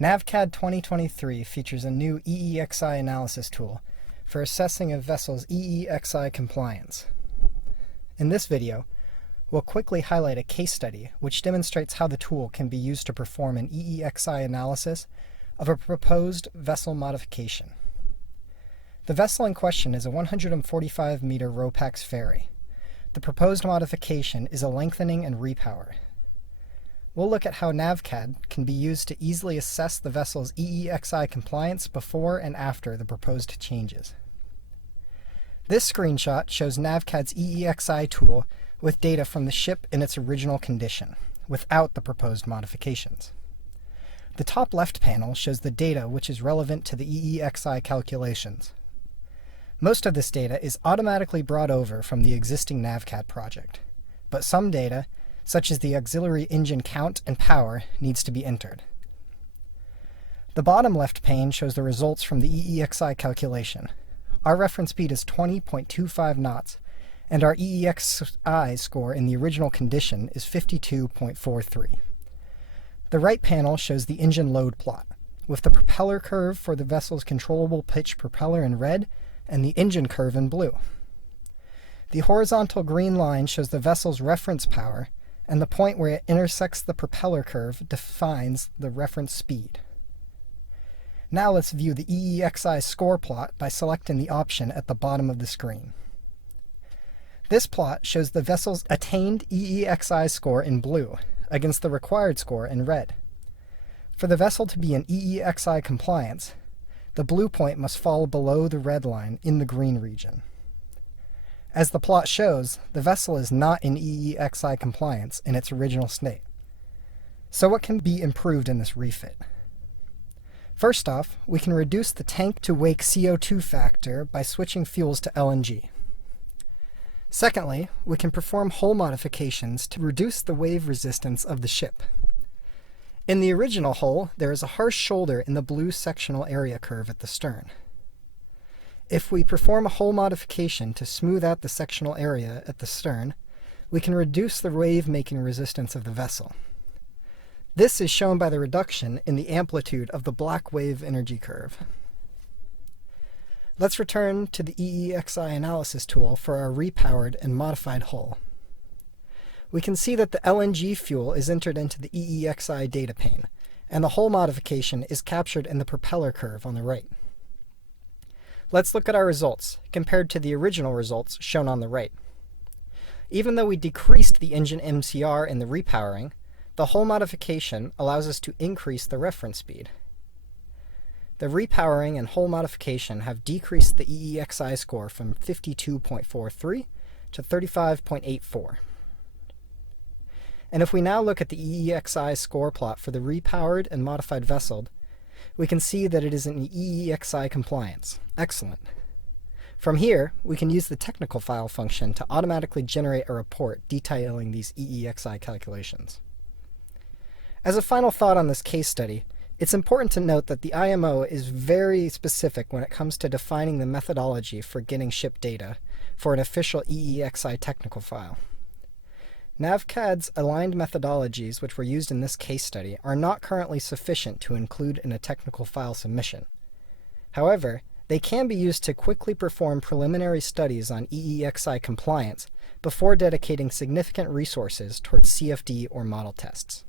NavCad 2023 features a new EEXI analysis tool for assessing a vessel's EEXI compliance. In this video, we'll quickly highlight a case study which demonstrates how the tool can be used to perform an EEXI analysis of a proposed vessel modification. The vessel in question is a 145-meter ROPAX ferry. The proposed modification is a lengthening and repower. We'll look at how NavCad can be used to easily assess the vessel's EEXI compliance before and after the proposed changes. This screenshot shows NavCad's EEXI tool with data from the ship in its original condition, without the proposed modifications. The top left panel shows the data which is relevant to the EEXI calculations. Most of this data is automatically brought over from the existing NavCad project, but some data, such as the auxiliary engine count and power, needs to be entered. The bottom left pane shows the results from the EEXI calculation. Our reference speed is 20.25 knots, and our EEXI score in the original condition is 52.43. The right panel shows the engine load plot, with the propeller curve for the vessel's controllable pitch propeller in red and the engine curve in blue. The horizontal green line shows the vessel's reference power, and the point where it intersects the propeller curve defines the reference speed. Now let's view the EEXI score plot by selecting the option at the bottom of the screen. This plot shows the vessel's attained EEXI score in blue against the required score in red. For the vessel to be in EEXI compliance, the blue point must fall below the red line in the green region. As the plot shows, the vessel is not in EEXI compliance in its original state. So what can be improved in this refit? First off, we can reduce the tank-to-wake CO2 factor by switching fuels to LNG. Secondly, we can perform hull modifications to reduce the wave resistance of the ship. In the original hull, there is a harsh shoulder in the blue sectional area curve at the stern. If we perform a hull modification to smooth out the sectional area at the stern, we can reduce the wave-making resistance of the vessel. This is shown by the reduction in the amplitude of the black wave energy curve. Let's return to the EEXI analysis tool for our repowered and modified hull. We can see that the LNG fuel is entered into the EEXI data pane, and the hull modification is captured in the propeller curve on the right. Let's look at our results, compared to the original results shown on the right. Even though we decreased the engine MCR in the repowering, the hull modification allows us to increase the reference speed. The repowering and hull modification have decreased the EEXI score from 52.43 to 35.84. And if we now look at the EEXI score plot for the repowered and modified vessel, we can see that it is in EEXI compliance. Excellent. From here, we can use the technical file function to automatically generate a report detailing these EEXI calculations. As a final thought on this case study, it's important to note that the IMO is very specific when it comes to defining the methodology for getting ship data for an official EEXI technical file. NavCad's aligned methodologies, which were used in this case study, are not currently sufficient to include in a technical file submission. However, they can be used to quickly perform preliminary studies on EEXI compliance before dedicating significant resources towards CFD or model tests.